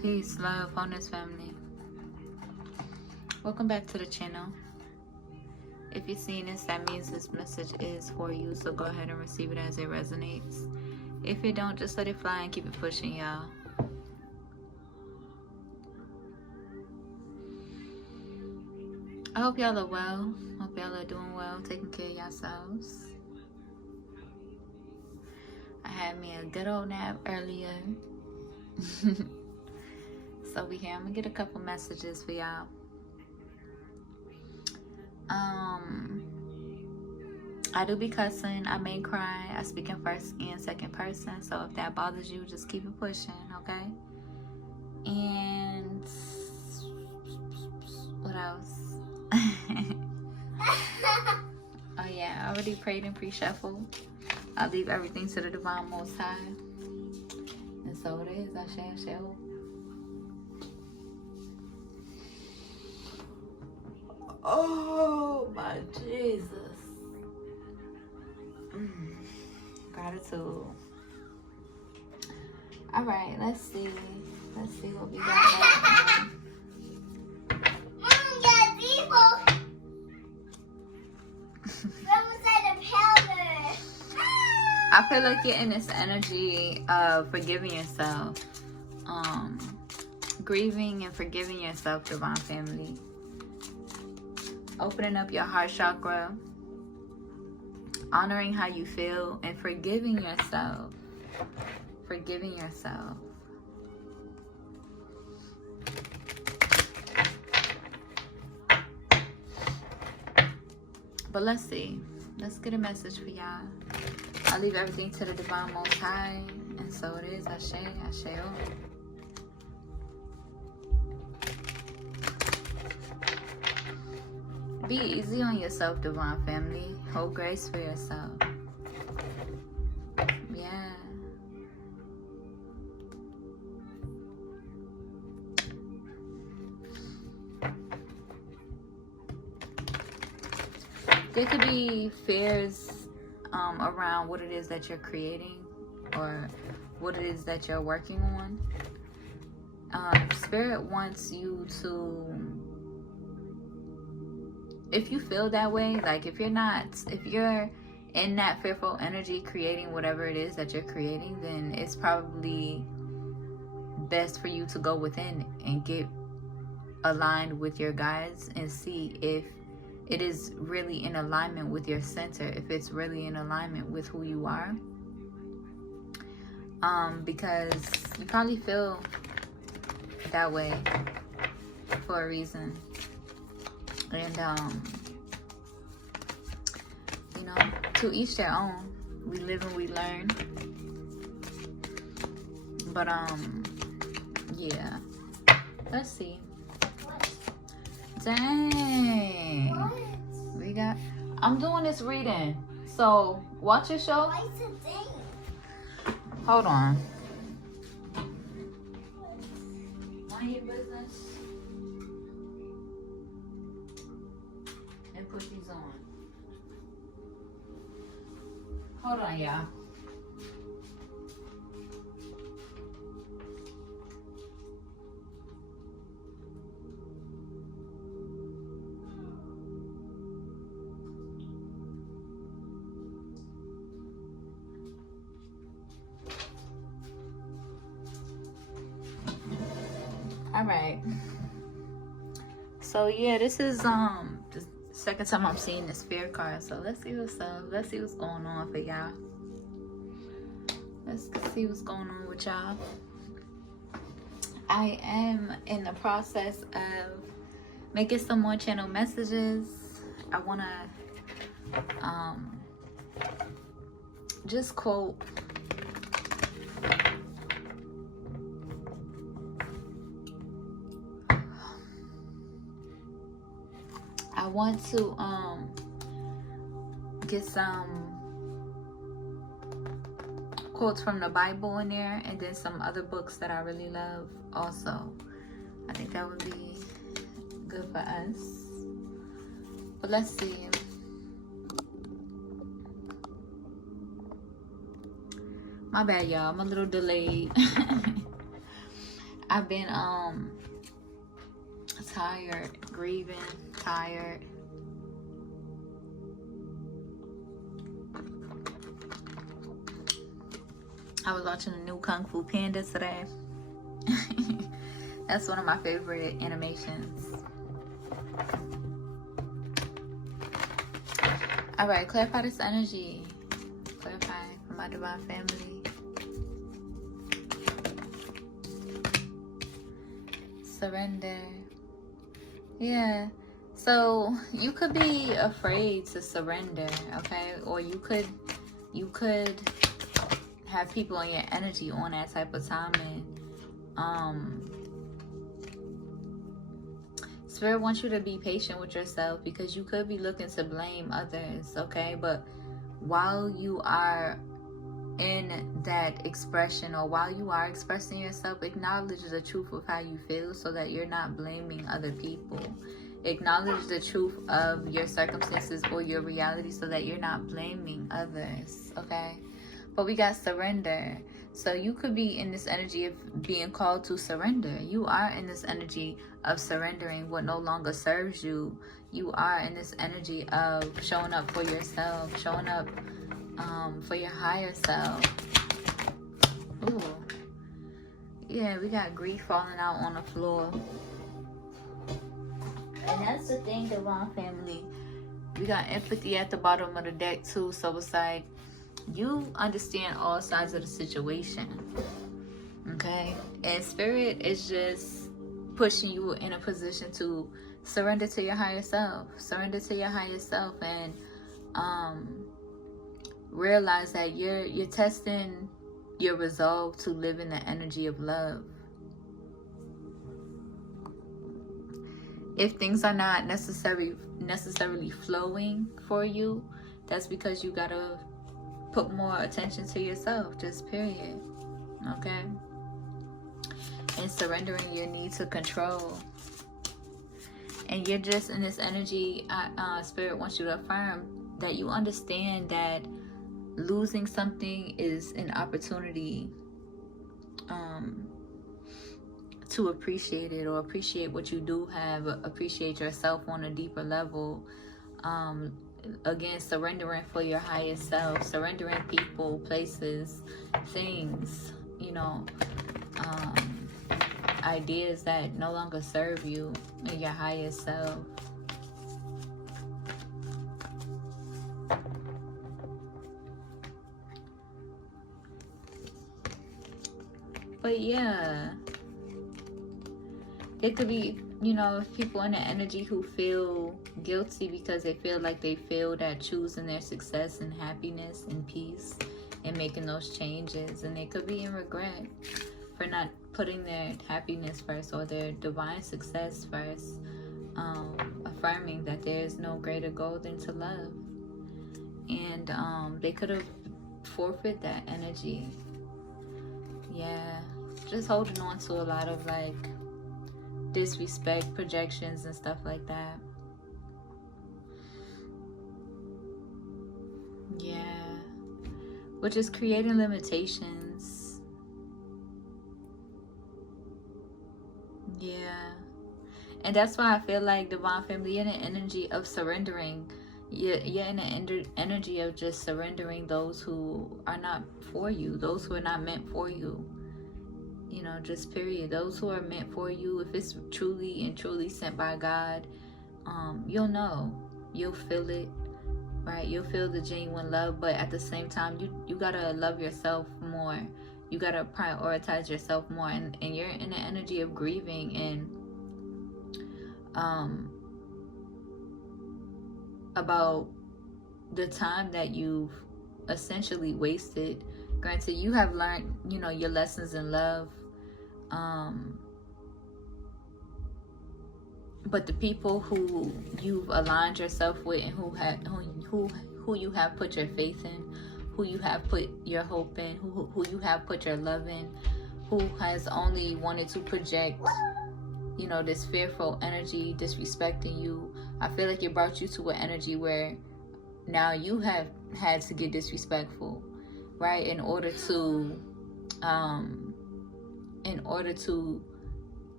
Peace, love, wholeness, family. Welcome back to the channel. If you're seeing this, that means this message is for you, so go ahead and receive it as it resonates. If you don't, just let it fly and keep it pushing, y'all. I hope y'all are well. Hope y'all are doing well, taking care of yourselves. I had me a good old nap earlier. So we here. I'm gonna get a couple messages for y'all. I do be cussing. I may cry. I speak in first and second person. So if that bothers you, just keep it pushing, okay? And what else? Oh yeah, I already prayed and pre-shuffled. I leave everything to the divine most high. And so it is. I shall. Oh my Jesus. Gratitude. All right, let's see what we got. Mom got people. I feel like you're in this energy of forgiving yourself, grieving and forgiving yourself, divine family. Opening up your heart chakra, honoring how you feel, and forgiving yourself. Forgiving yourself. But let's see. Let's get a message for y'all. I leave everything to the divine most high. And so it is. I shall. Be easy on yourself, divine family. Hold grace for yourself. Yeah. There could be fears around what it is that you're creating or what it is that you're working on. Spirit wants you to, if you feel that way, like if you're in that fearful energy creating whatever it is that you're creating, then it's probably best for you to go within and get aligned with your guides and see if it is really in alignment with your center, if it's really in alignment with who you are. Because you probably feel that way for a reason. And you know, to each their own. We live and we learn. But yeah. Let's see. Dang. What? We got, I'm doing this reading. So watch your show. Why is it dang? Hold on. Mind your business. And put these on. Hold on, y'all. All right. So yeah, this is the second time I'm seeing the spirit card. So let's see what's up. Let's see what's going on for y'all. Let's see what's going on with y'all. I am in the process of making some more channel messages. I wanna just quote I want to get some quotes from the Bible in there, and then some other books that I really love also. I think that would be good for us. But let's see. My bad, y'all. I'm a little delayed. I've been tired, grieving, tired. I was watching the new Kung Fu Panda today. That's one of my favorite animations. Alright, clarify this energy. Clarify for my divine family. Surrender. Yeah. So you could be afraid to surrender, okay? Or you could have people on your energy on that type of timing. Spirit wants you to be patient with yourself, because you could be looking to blame others, okay? But while you are in that expression, or while you are expressing yourself, acknowledge the truth of how you feel so that you're not blaming other people. Acknowledge the truth of your circumstances or your reality so that you're not blaming others, okay? But we got surrender. So you could be in this energy of being called to surrender. You are in this energy of surrendering what no longer serves you. You are in this energy of showing up for yourself, showing up for your higher self. Ooh. Yeah, we got grief falling out on the floor. And that's the thing, divine family. We got empathy at the bottom of the deck too. So it's like, you understand all sides of the situation, okay? And spirit is just pushing you in a position to surrender to your higher self. Surrender to your higher self, and realize that you're testing your resolve to live in the energy of love. If things are not necessarily flowing for you, that's because you gotta put more attention to yourself, just period, okay? And surrendering your need to control. And you're just in this energy, spirit wants you to affirm that you understand that losing something is an opportunity to appreciate it, or appreciate what you do have, appreciate yourself on a deeper level. Again, surrendering for your highest self, surrendering people, places, things, you know, ideas that no longer serve you and your highest self. But yeah, there could be, you know, people in the energy who feel guilty because they feel like they failed at choosing their success and happiness and peace and making those changes. And they could be in regret for not putting their happiness first or their divine success first, affirming that there is no greater goal than to love. And they could have forfeit that energy. Yeah, just holding on to a lot of like disrespect, projections, and stuff like that. Yeah, which is creating limitations. Yeah, and that's why I feel like, divine family, you're in an energy of surrendering. You're in an energy of just surrendering those who are not for you, those who are not meant for you. You know, just period. Those who are meant for you, if it's truly and truly sent by God, you'll know. You'll feel it, right? You'll feel the genuine love, but at the same time, you gotta love yourself more. You gotta prioritize yourself more, and you're in the energy of grieving and about the time that you've essentially wasted. Granted, you have learned, you know, your lessons in love, but the people who you've aligned yourself with, and who you have put your faith in, who you have put your hope in, who you have put your love in, who has only wanted to project, you know, this fearful energy, disrespecting you. I feel like it brought you to an energy where now you have had to get disrespectful, right? In order to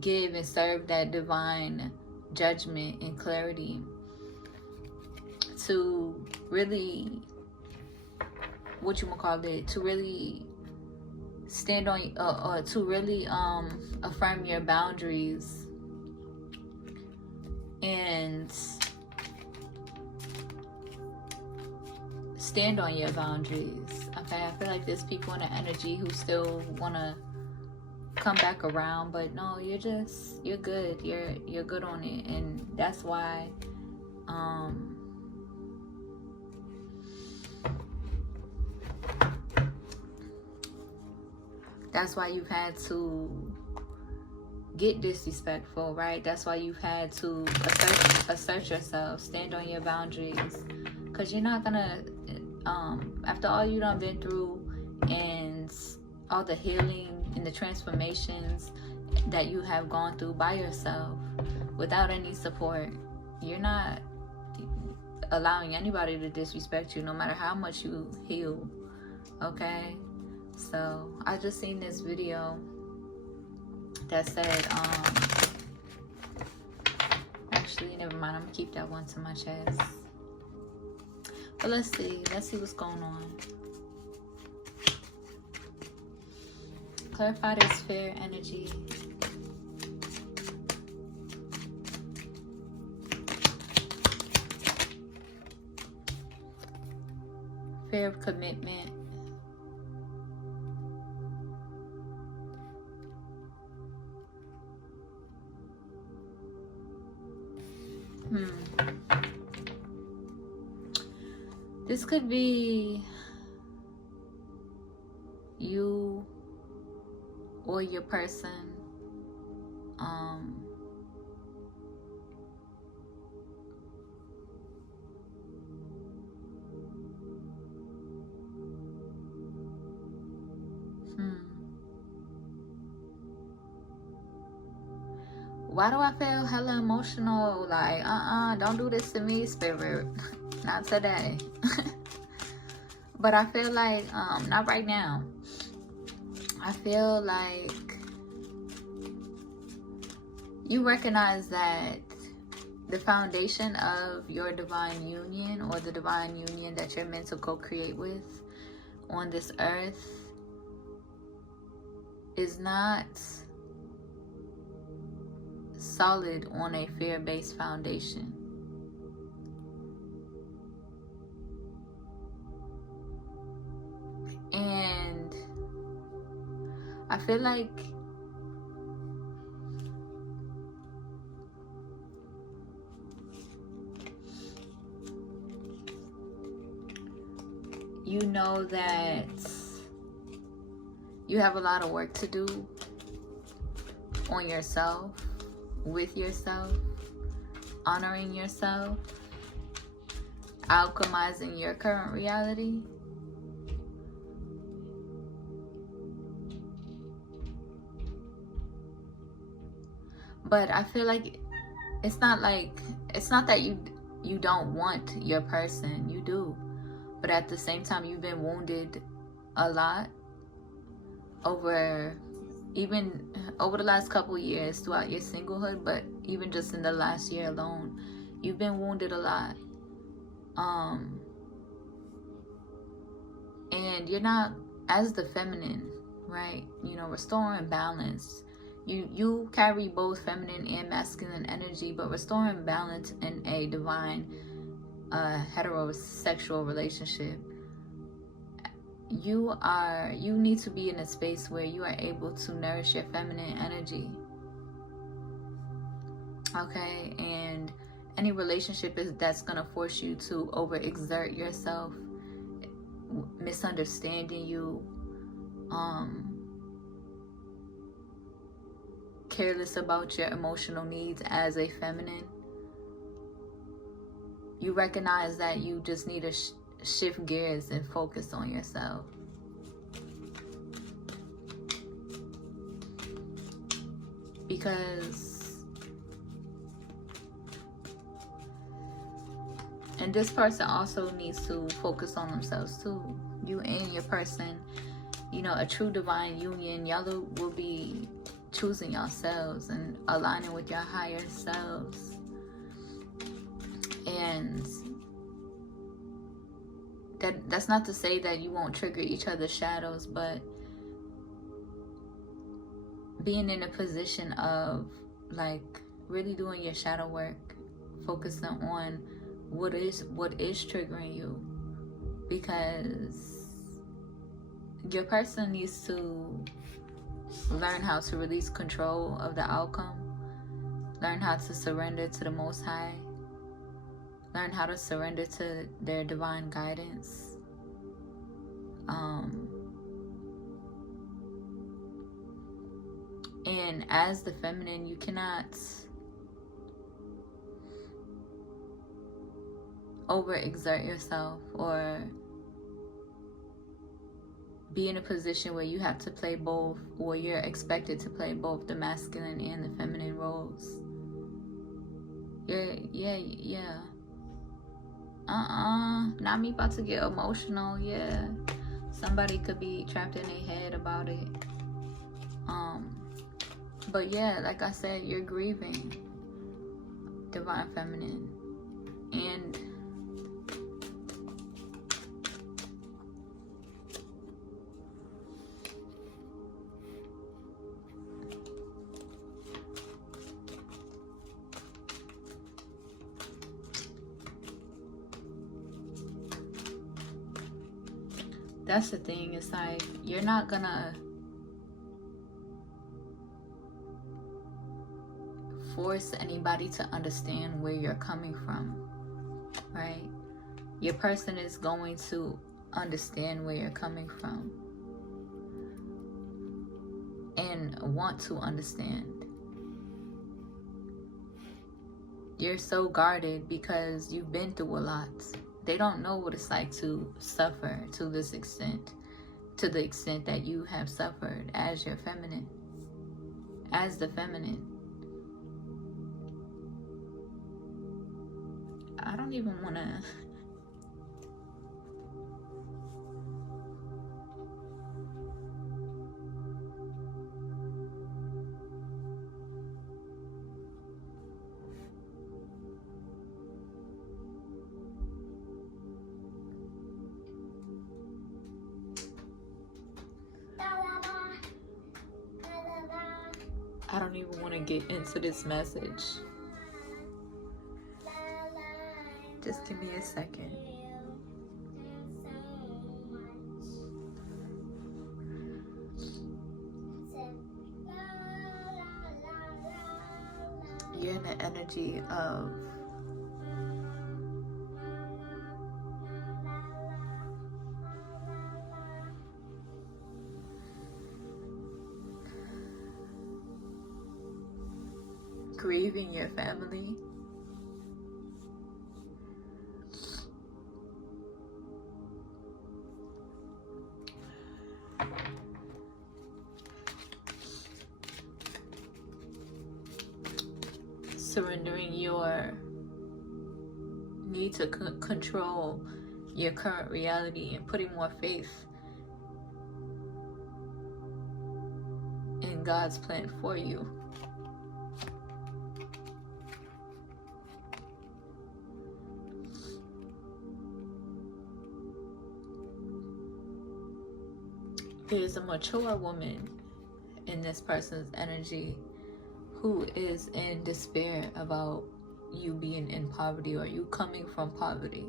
give and serve that divine judgment and clarity, to really, to really stand on, to really affirm your boundaries and stand on your boundaries. Okay, I feel like there's people in the energy who still want to come back around, but no, you're good. You're good on it, and that's why you've had to get disrespectful, right? That's why you've had to assert yourself, stand on your boundaries, because you're not gonna after all you done been through and all the healing and the transformations that you have gone through by yourself without any support, you're not allowing anybody to disrespect you, no matter how much you heal. Okay, so I just seen this video that said actually, never mind, I'm gonna keep that one to my chest. But let's see what's going on. Clarify this fear energy. Fear of commitment. This could be you or your person Why do I feel hella emotional? Like, don't do this to me, spirit. Not today. But I feel like, not right now. I feel like you recognize that the foundation of your divine union, or the divine union that you're meant to co-create with on this earth, is not solid on a fear-based foundation. And I feel like you know that you have a lot of work to do on yourself, with yourself, honoring yourself, alchemizing your current reality. But I feel like it's not that you don't want your person, you do. But at the same time, you've been wounded a lot over the last couple years throughout your singlehood, but even just in the last year alone, you've been wounded a lot. And you're not, as the feminine, right? You know, restoring balance. You carry both feminine and masculine energy, but restoring balance in a divine heterosexual relationship. You need to be in a space where you are able to nourish your feminine energy. Okay, and any relationship that's gonna force you to overexert yourself, misunderstanding you, careless about your emotional needs as a feminine, you recognize that you just need to shift gears and focus on yourself. Because, and this person also needs to focus on themselves too. You and your person, you know, a true divine union, y'all will be choosing yourselves and aligning with your higher selves. And that's not to say that you won't trigger each other's shadows, but being in a position of like really doing your shadow work, focusing on what is triggering you, because your person needs to learn how to release control of the outcome, learn how to surrender to the Most High, learn how to surrender to their divine guidance. And as the feminine, you cannot overexert yourself or be in a position where you have to play both, or you're expected to play both the masculine and the feminine roles. Not me about to get emotional. Yeah, somebody could be trapped in their head about it. But yeah, like I said, you're grieving, divine feminine, and that's the thing. It's like you're not gonna force anybody to understand where you're coming from, right? Your person is going to understand where you're coming from and want to understand. You're so guarded because you've been through a lot. They don't know what it's like to suffer to this extent, to the extent that you have suffered as your feminine, as the feminine. I don't even want to. I don't even want to get into this message. Just give me a second. You're in the energy of grieving your family. Surrendering your need to control your current reality and putting more faith in God's plan for you. There's a mature woman in this person's energy who is in despair about you being in poverty or you coming from poverty.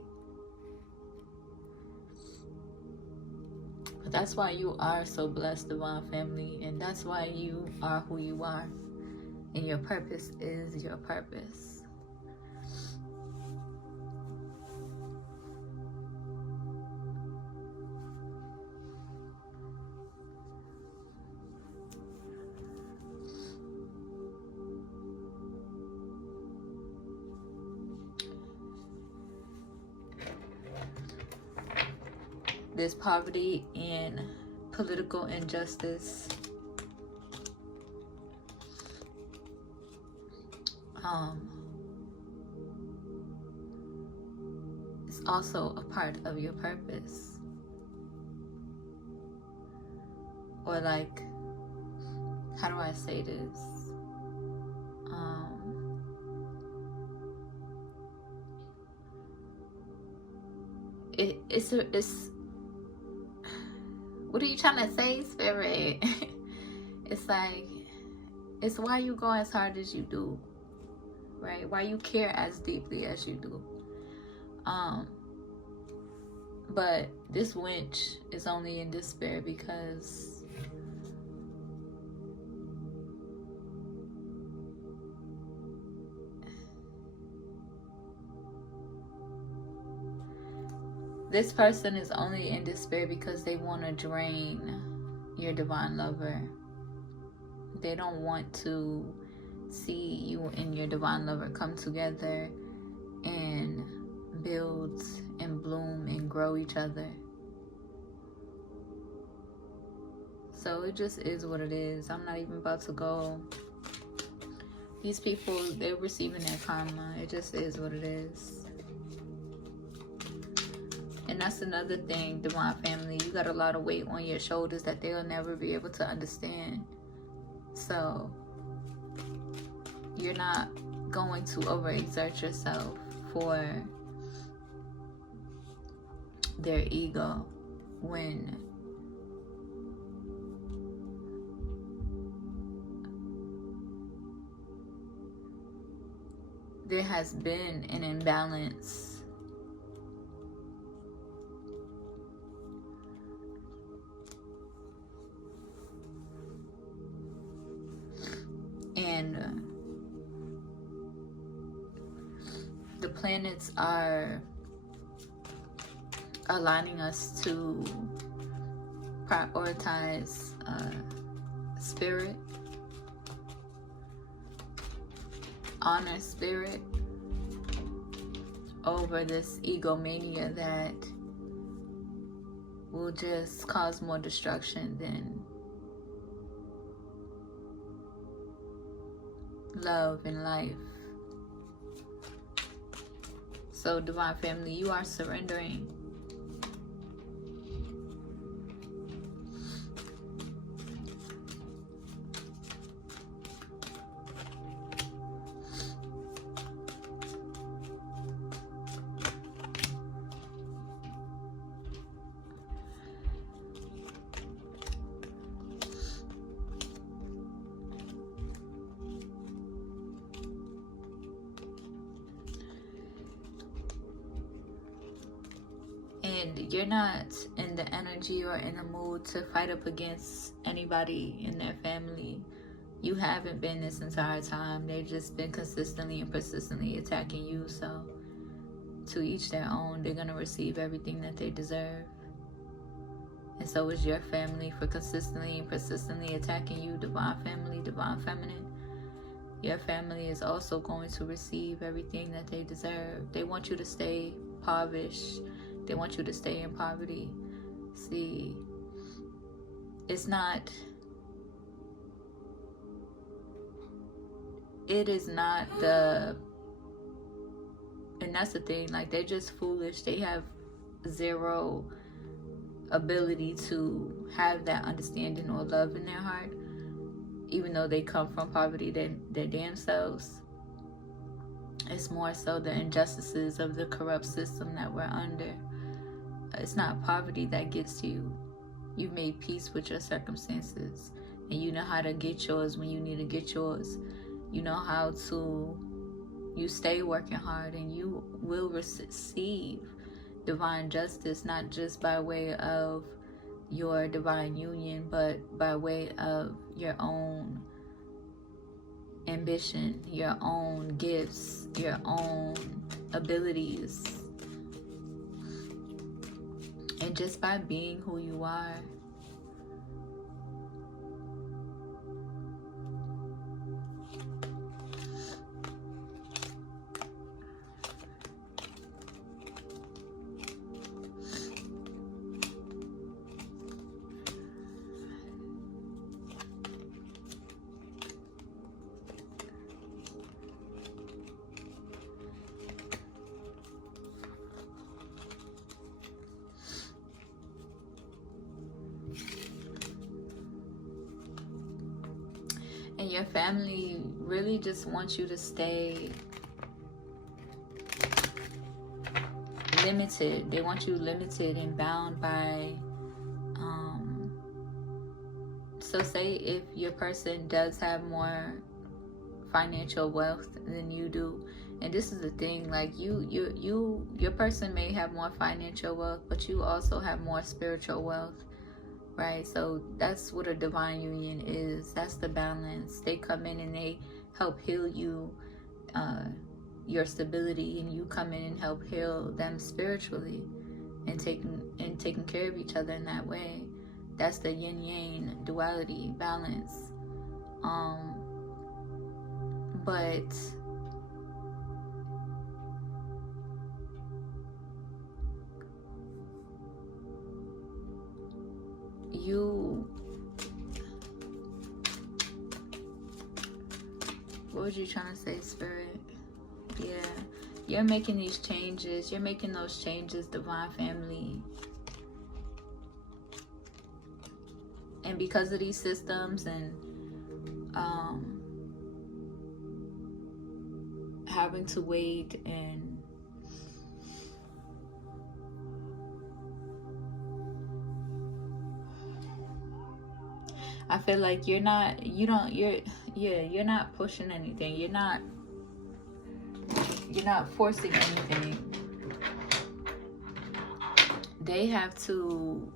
But that's why you are so blessed, divine family, and that's why you are who you are, and your purpose is your purpose. There's poverty and political injustice. It's also a part of your purpose. Or like how do I say this? It's what are you trying to say, Spirit? It's like, it's why you go as hard as you do, right? Why you care as deeply as you do. But this wench is only in despair because this person is only in despair because they want to drain your divine lover. They don't want to see you and your divine lover come together and build and bloom and grow each other. So it just is what it is. I'm not even about to go. These people, they're receiving their karma. It just is what it is. And that's another thing, divine family. You got a lot of weight on your shoulders that they'll never be able to understand. So you're not going to overexert yourself for their ego when there has been an imbalance. And the planets are aligning us to prioritize spirit, honor spirit over this egomania that will just cause more destruction than love and life. So divine family, you are surrendering. And you're not in the energy or in the mood to fight up against anybody in their family. You haven't been this entire time. They've just been consistently and persistently attacking you. So to each their own, they're going to receive everything that they deserve. And so is your family for consistently and persistently attacking you, divine family, divine feminine. Your family is also going to receive everything that they deserve. They want you to stay impoverished. They want you to stay in poverty. See, it's not, it is not the, and that's the thing, like, they're just foolish. They have zero ability to have that understanding or love in their heart, even though they come from poverty their damn selves. It's more so the injustices of the corrupt system that we're under. It's not poverty that gets you. You've made peace with your circumstances, and you know how to get yours when you need to get yours. You know how to, you stay working hard, and you will receive divine justice, not just by way of your divine union, but by way of your own ambition, your own gifts, your own abilities. And just by being who you are. And your family really just wants you to stay limited. They want you limited and bound by so say if your person does have more financial wealth than you do, and this is the thing, like your person may have more financial wealth, but you also have more spiritual wealth, right? So that's what a divine union is. That's the balance. They come in and they help heal you, your stability, and you come in and help heal them spiritually, and taking care of each other in that way. That's the yin yang duality balance. But what was you trying to say, Spirit? Yeah, you're making these changes. You're making those changes, divine family. And because of these systems and having to wait, and I feel like you're not pushing anything. You're not forcing anything. They have to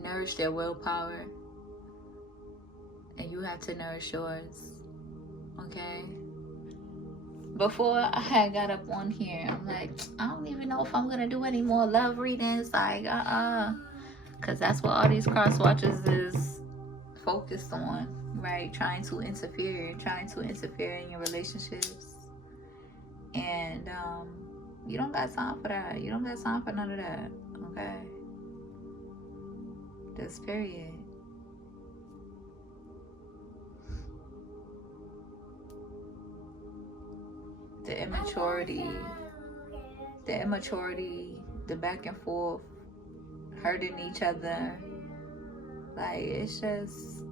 nourish their willpower, and you have to nourish yours. Okay? Before I had got up on here, I'm like, I don't even know if I'm gonna do any more love readings. Like, because that's what all these cross watchers is focused on, right? Trying to interfere in your relationships. And you don't got time for that. You don't got time for none of that. Okay? Just period. The immaturity, the back and forth, hurting each other. Like, it's just,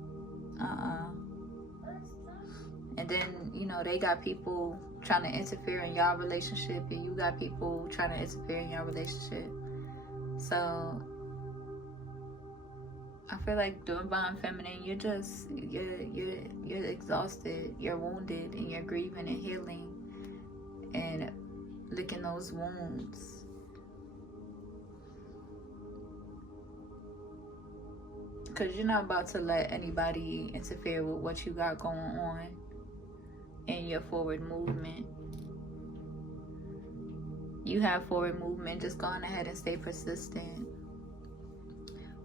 And then, they got people trying to interfere in y'all relationship, and you got people trying to interfere in your relationship. So, I feel like divine feminine, you're exhausted, you're wounded, and you're grieving and healing and licking those wounds. Because you're not about to let anybody interfere with what you got going on in your forward movement. You have forward movement. Just go on ahead and stay persistent.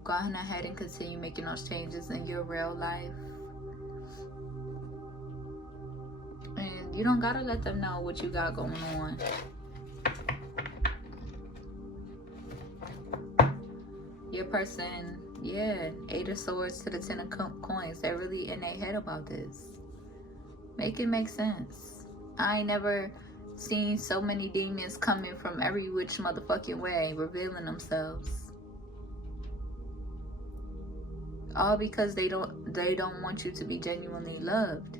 Go on ahead and continue making those changes in your real life. And you don't gotta let them know what you got going on. Your person, Eight of Swords to the Ten of Coins. They're really in their head about this. Make it make sense. I ain't never seen so many demons coming from every which motherfucking way, revealing themselves. All because they don't want you to be genuinely loved.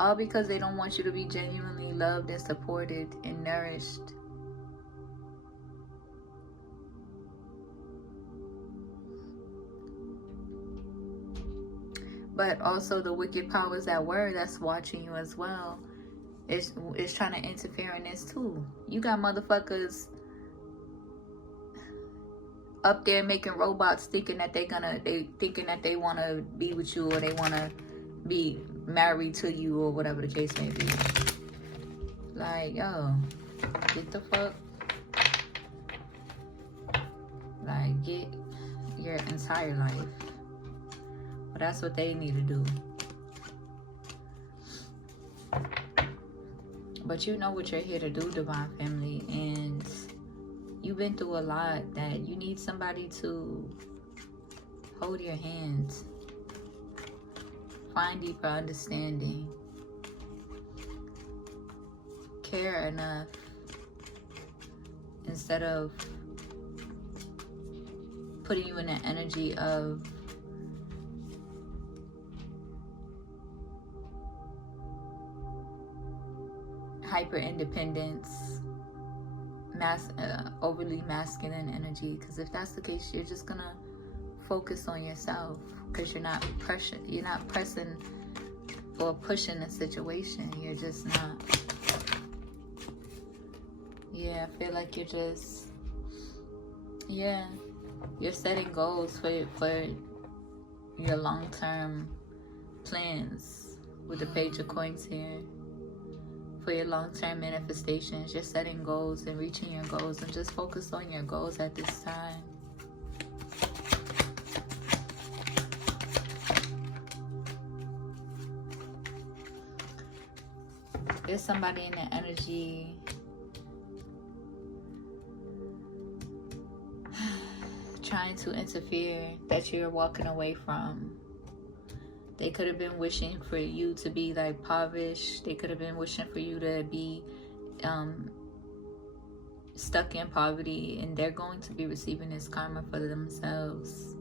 All because they don't want you to be genuinely loved and supported and nourished. But also the wicked powers that were, that's watching you as well. It's trying to interfere in this too. You got motherfuckers up there making robots thinking that they want to be with you, or they want to be married to you, or whatever the case may be. Like, yo, get the fuck, like, get your entire life. But that's what they need to do. But you know what you're here to do, divine family, and you've been through a lot that you need somebody to hold your hands. Find deeper understanding. care enough, instead of putting you in the energy of hyper independence, overly masculine energy. Because if that's the case, you're just gonna focus on yourself, because you're not pressing or pushing a situation. You're just not. Yeah, I feel like you're just, yeah, you're setting goals for your long-term plans with the Page of Coins here. For your long-term manifestations, you're setting goals and reaching your goals, and just focus on your goals at this time. There's somebody in the energy trying to interfere that you're walking away from. They could have been wishing for you to be like impoverished. They could have been wishing for you to be stuck in poverty, and they're going to be receiving this karma for themselves.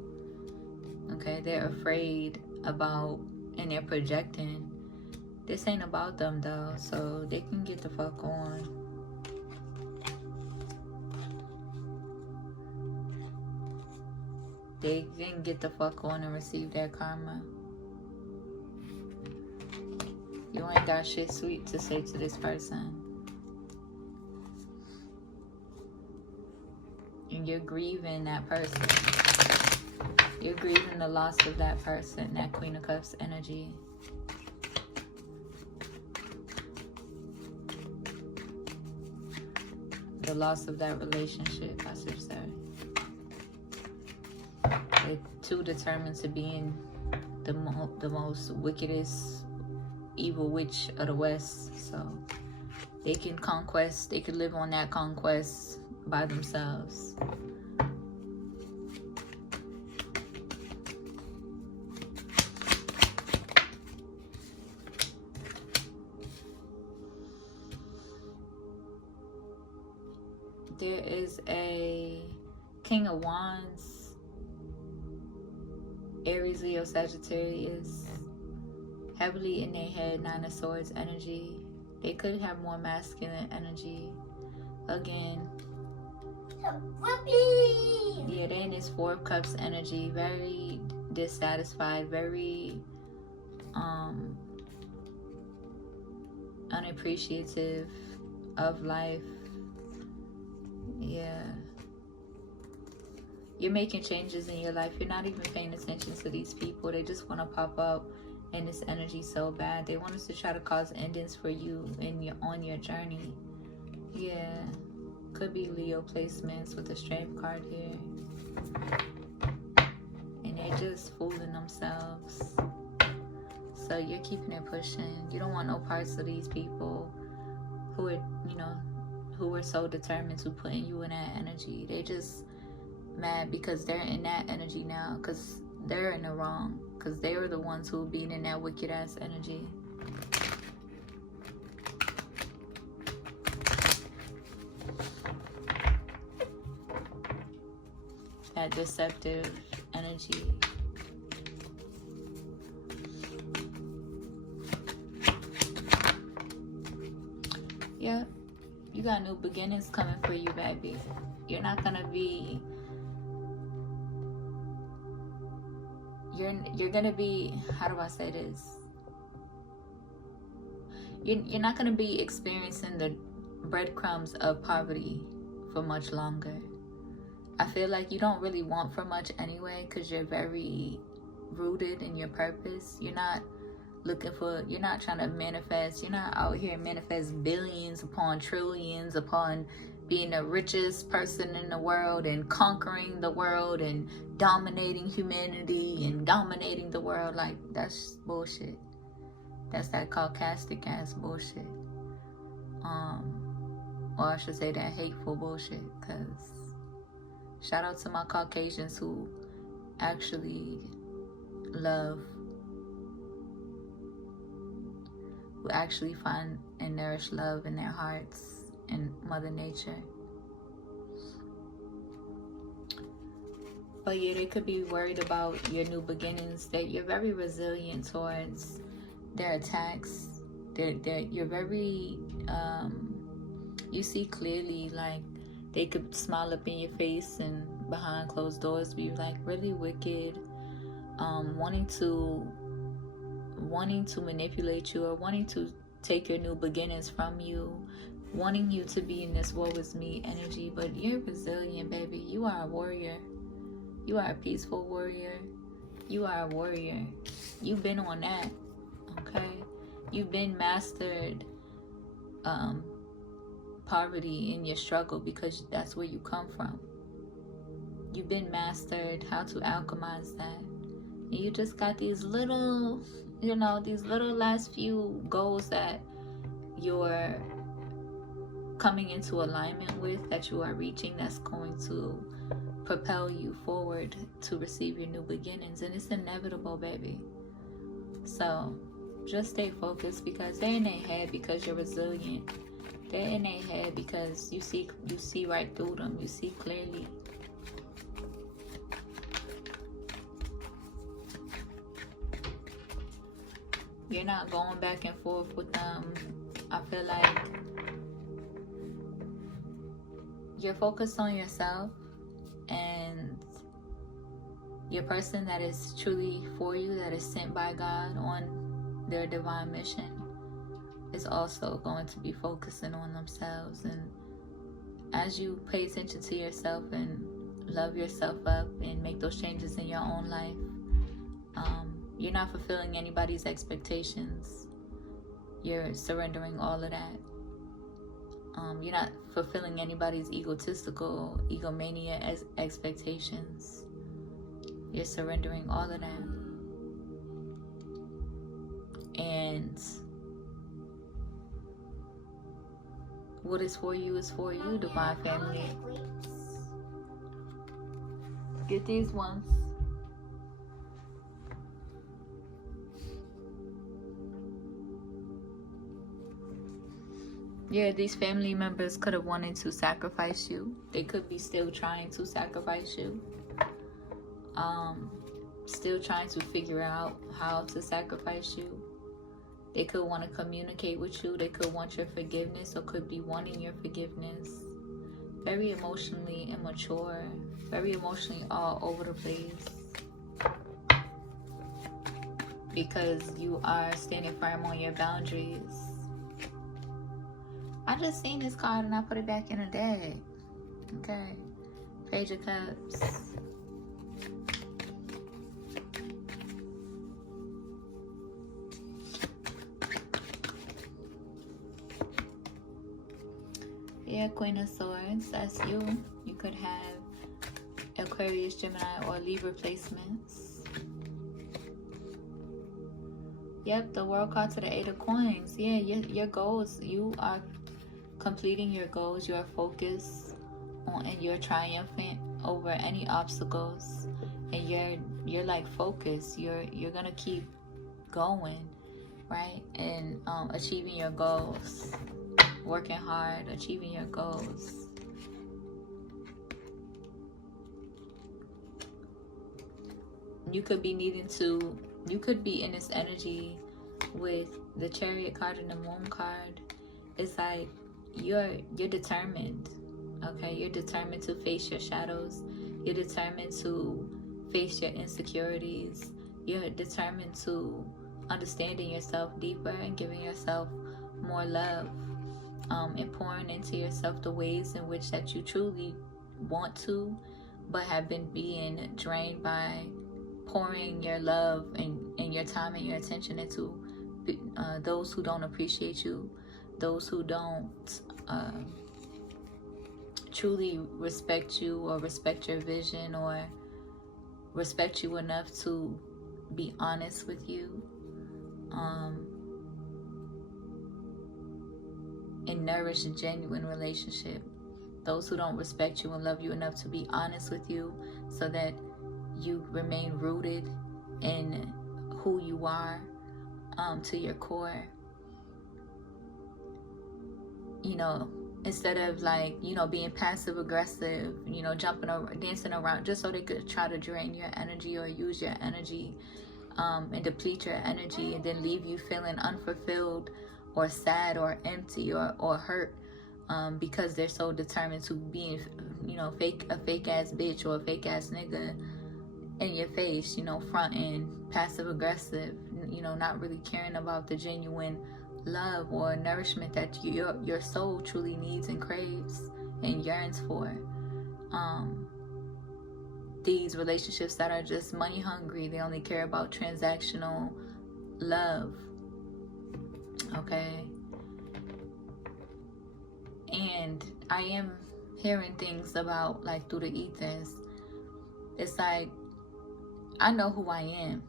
Okay, they're afraid about, and they're projecting. This ain't about them though, so they can get the fuck on. They can get the fuck on and receive their karma. You ain't got shit sweet to say to this person. And you're grieving that person. You're grieving the loss of that person, that Queen of Cups energy. The loss of that relationship, I should say. They're too determined to be in the most wickedest evil witch of the West, so they can conquest, they can live on that conquest by themselves. There is a King of Wands, Aries, Leo, Sagittarius, heavily in their head, Nine of Swords energy. They could have more masculine energy. Again, yeah, they're in this Four of Cups energy, very dissatisfied, very unappreciative of life. Yeah, you're making changes in your life. You're not even paying attention to these people. They just want to pop up in this energy so bad. They want us to try to cause endings for you on your journey. Yeah, could be Leo placements with the Strength card here, and they're just fooling themselves. So you're keeping it pushing. You don't want no parts of these people who are, who are so determined to put you in that energy. They just mad because they're in that energy now, because they're in the wrong, because they were the ones who being in that wicked ass energy. That deceptive energy. Yep, you got new beginnings coming for you, baby. You're not gonna be, you're gonna be, how do I say this? You're not gonna be experiencing the breadcrumbs of poverty for much longer. I feel like you don't really want for much anyway, because you're very rooted in your purpose. You're not you're not trying to manifest. You're not out here manifest billions upon trillions upon being the richest person in the world and conquering the world and dominating humanity and dominating the world. Like, that's bullshit. That's that Caucasic ass bullshit. Or I should say that hateful bullshit, because shout out to my Caucasians who actually love, who actually find and nourish love in their hearts and Mother Nature. But yeah, they could be worried about your new beginnings, that you're very resilient towards their attacks. You're very, you see clearly, like they could smile up in your face and behind closed doors be like really wicked, wanting to manipulate you, or wanting to take your new beginnings from you, wanting you to be in this woe is me energy. But you're resilient, baby. You are a warrior. You are a peaceful warrior. You are a warrior. You've been on that, okay? You've been mastered poverty in your struggle, because that's where you come from. You've been mastered how to alchemize that. And you just got these little, these little last few goals that you're coming into alignment with, that you are reaching, that's going to propel you forward to receive your new beginnings. And it's inevitable, baby. So just stay focused, because they're in their head because you're resilient. They're in their head because you see right through them. You see clearly. You're not going back and forth with them. I feel like you're focused on yourself, and your person that is truly for you, that is sent by God on their divine mission, is also going to be focusing on themselves. And as you pay attention to yourself and love yourself up and make those changes in your own life, you're not fulfilling anybody's expectations. You're surrendering all of that. You're not fulfilling anybody's egotistical, egomania as expectations. You're surrendering all of that. And what is for you is for you, divine family. Get these ones. Yeah, these family members could have wanted to sacrifice you. They could be still trying to sacrifice you. Still trying to figure out how to sacrifice you. They could want to communicate with you. They could want your forgiveness, or could be wanting your forgiveness. Very emotionally immature. Very emotionally all over the place. Because you are standing firm on your boundaries. I just seen this card and I put it back in the deck. Okay. Page of Cups. Yeah, Queen of Swords. That's you. You could have Aquarius, Gemini, or Libra placements. Yep, the World card to the Eight of Coins. Yeah, your goals. You are completing your goals. You are focused on, and you're triumphant over any obstacles. And you're like focused. You're gonna keep going, right? And achieving your goals. Working hard, achieving your goals. You could be in this energy with the Chariot card and the Moon card. It's like you're determined. Okay, you're determined to face your shadows. You're determined to face your insecurities. You're determined to understanding yourself deeper and giving yourself more love. And pouring into yourself the ways in which that you truly want to, but have been being drained by pouring your love and your time and your attention into those who don't appreciate you, those who don't truly respect you, or respect your vision, or respect you enough to be honest with you. And nourish a genuine relationship. Those who don't respect you and love you enough to be honest with you, so that you remain rooted in who you are to your core. you know, instead of like, you know, being passive aggressive, you know, jumping around, dancing around, just so they could try to drain your energy or use your energy, and deplete your energy, and then leave you feeling unfulfilled or sad or empty or hurt, because they're so determined to be, you know, a fake ass bitch or a fake ass nigga in your face, you know, fronting, passive aggressive, you know, not really caring about the genuine love or nourishment that your soul truly needs and craves and yearns for. These relationships that are just money hungry, they only care about transactional love, okay? And I am hearing things about, like, through the ethers, it's like, I know who I am,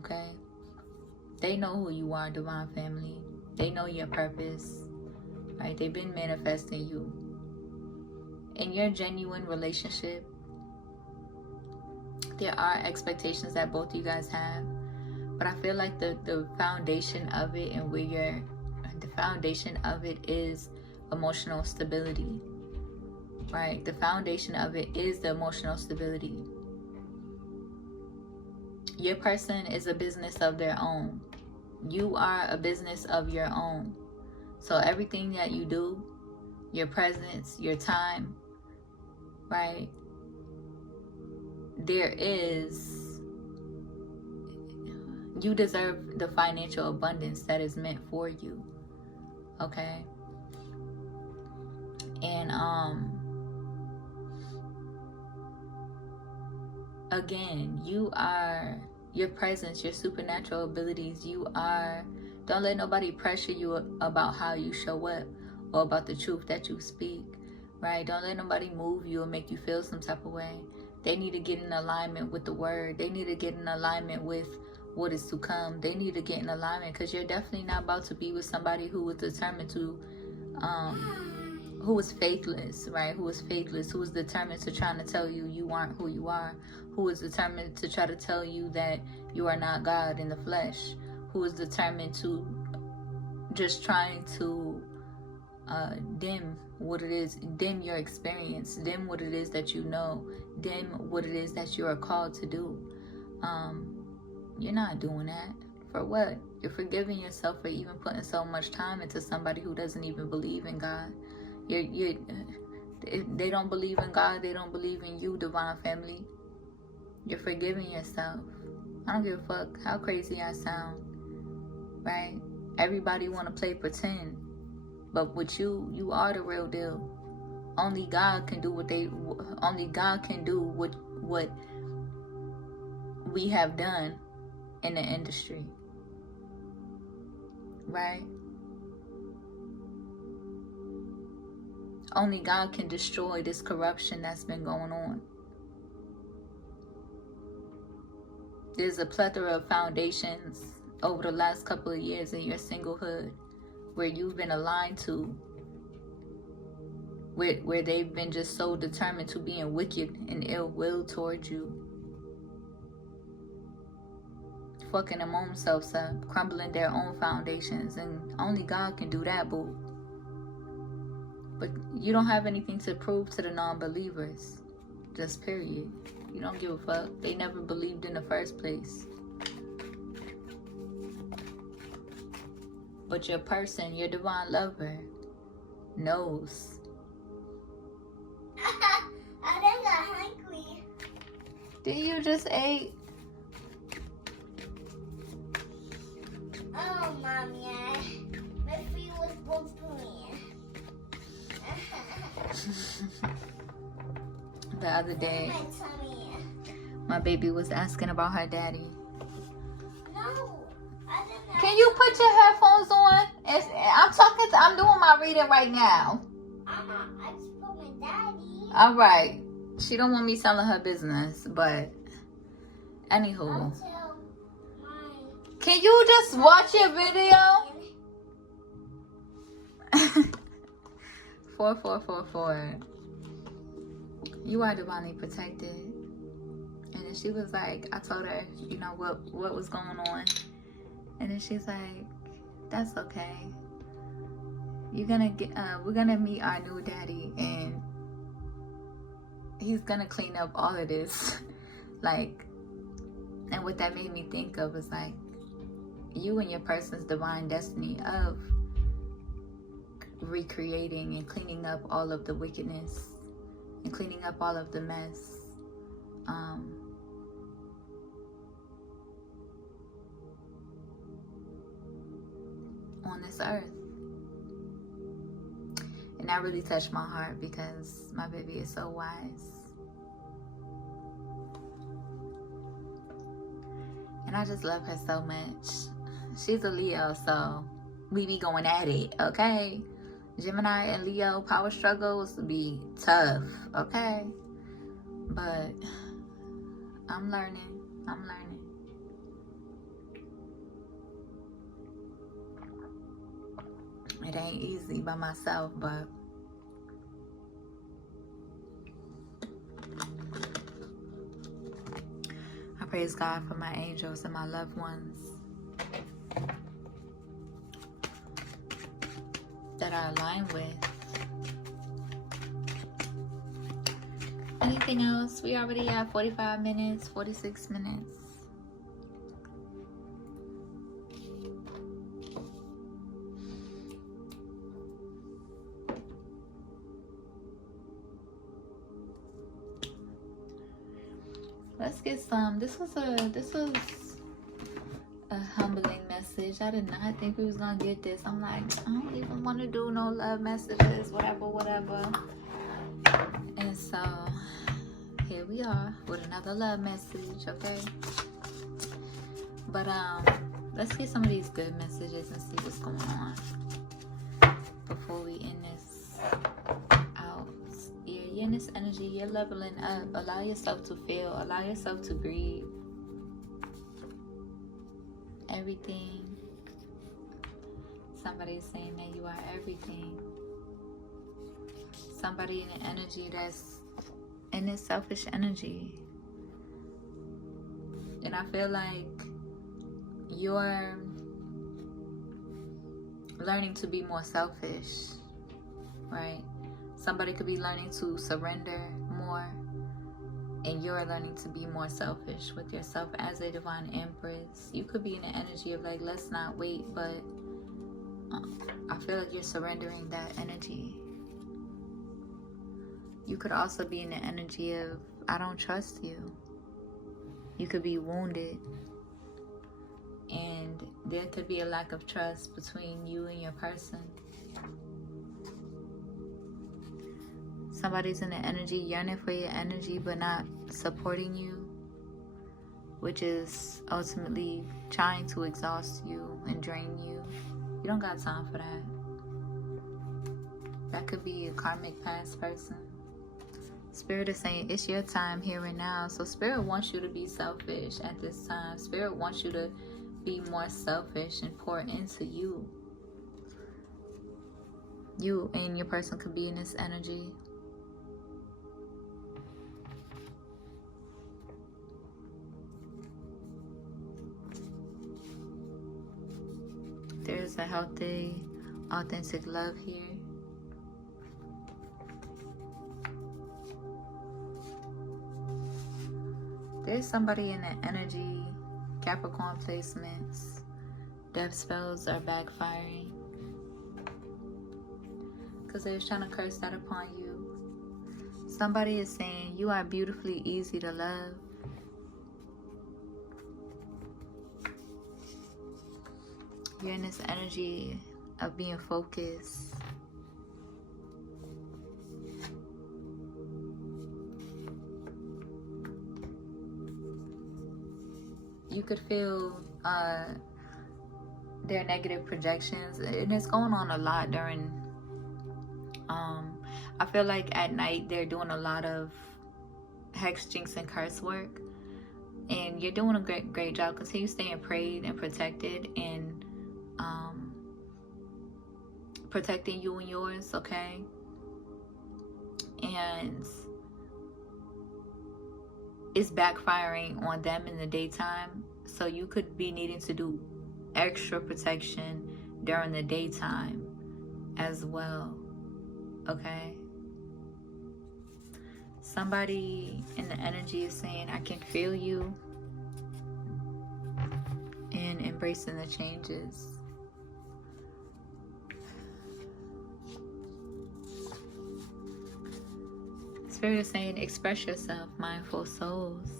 okay? They know who you are, divine family. They know your purpose, right? They've been manifesting you. In your genuine relationship, there are expectations that both you guys have, but I feel like the foundation of it and the foundation of it is emotional stability, right? The foundation of it is the emotional stability. Your person is a business of their own. You are a business of your own. So everything that you do, your presence, your time, right? You deserve the financial abundance that is meant for you, okay? And again, your presence, your supernatural abilities, don't let nobody pressure you about how you show up or about the truth that you speak, right? Don't let nobody move you or make you feel some type of way. They need to get in alignment with the word. They need to get in alignment with what is to come. They need to get in alignment, because you're definitely not about to be with somebody who is determined to, who is faithless, right? Who is faithless, who is determined to trying to tell you you aren't who you are, who is determined to try to tell you that you are not God in the flesh, who is determined to just trying to dim what it is, dim your experience, dim what it is that you know, dim what it is that you are called to do. You're not doing that. For what? You're forgiving yourself for even putting so much time into somebody who doesn't even believe in God. They don't believe in God. They don't believe in you, divine family. You're forgiving yourself. I don't give a fuck how crazy I sound, right? Everybody want to play pretend, but with you are the real deal. Only God can do what we have done in the industry, right? Only God can destroy this corruption that's been going on. There's a plethora of foundations over the last couple of years in your singlehood where you've been aligned to, where they've been just so determined to being wicked and ill will towards you. Fucking their own selves up, crumbling their own foundations, and only God can do that, boo. But you don't have anything to prove to the non-believers. Just period. You don't give a fuck. They never believed in the first place. But your person, your divine lover, knows. I didn't got hungry. Did you just ate? Oh, Mommy, my feet was bumping. The other day, My tummy. my baby was asking about her daddy. No, I didn't. Can you put your headphones on? I'm doing my reading right now. I just put my daddy. All right. She don't want me selling her business, but anywho. Until my... Can you just watch your video? 4444. You are divinely protected. And then she was like, I told her, you know, what was going on. And then she's like, that's okay. we're gonna meet our new daddy, and he's gonna clean up all of this. Like, and what that made me think of is like you and your person's divine destiny of recreating and cleaning up all of the wickedness and cleaning up all of the mess. On this earth. And that really touched my heart because my baby is so wise. And I just love her so much. She's a Leo, so we be going at it, okay? Gemini and Leo power struggles be tough, okay? But I'm learning. It ain't easy by myself, but I praise God for my angels and my loved ones that I align with. Anything else? We already have 45 minutes, 46 minutes. Let's get some. This was a humbling message. I did not think we was gonna get this. I'm like, I don't even want to do no love messages, whatever. And so here we are with another love message, okay? But let's get some of these good messages and see what's going on before we end this out. You're in this energy, you're leveling up. Allow yourself to feel, allow yourself to breathe. Everything. Somebody is saying that you are everything. Somebody in an energy that's in this selfish energy. And I feel like you're learning to be more selfish, right? Somebody could be learning to surrender more, and you're learning to be more selfish with yourself as a divine empress. You could be in the energy of like, let's not wait, but I feel like you're surrendering that energy. You could also be in the energy of, I don't trust you. You could be wounded, and there could be a lack of trust between you and your person. Somebody's in the energy yearning for your energy but not supporting you, which is ultimately trying to exhaust you and drain you. You don't got time for that. That could be a karmic past person. Spirit is saying it's your time here and now. So Spirit wants you to be selfish at this time. Spirit wants you to be more selfish and pour into you. You and your person could be in this energy. There's a healthy, authentic love here. There's somebody in the energy, Capricorn placements. Death spells are backfiring because they're trying to curse that upon you. Somebody is saying you are beautifully easy to love. You're in this energy of being focused. You could feel their negative projections, and it's going on a lot during I feel like at night they're doing a lot of hex, jinx, and curse work, and you're doing a great job. Continue staying prayed and protected, and protecting you and yours, okay? And it's backfiring on them in the daytime, so you could be needing to do extra protection during the daytime as well. Okay? Somebody in the energy is saying, I can feel you, and embracing the changes. Spirit is saying, express yourself, mindful souls.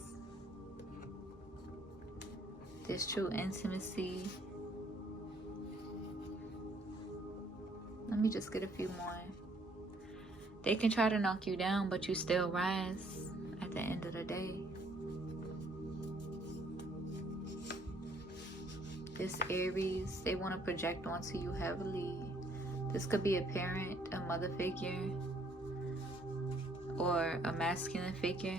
There's true intimacy. Let me just get a few more. They can try to knock you down, but you still rise at the end of the day. This Aries, they want to project onto you heavily. This could be a parent, a mother figure, or a masculine figure.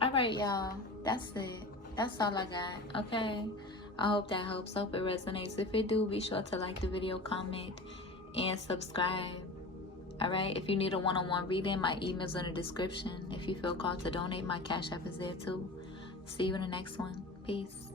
All right, y'all. That's it. That's all I got. Okay. I hope that helps. I hope it resonates. If it do, be sure to like the video, comment, and subscribe. All right. If you need a one-on-one reading, my email's in the description. If you feel called to donate, my Cash App is there too. See you in the next one. Peace.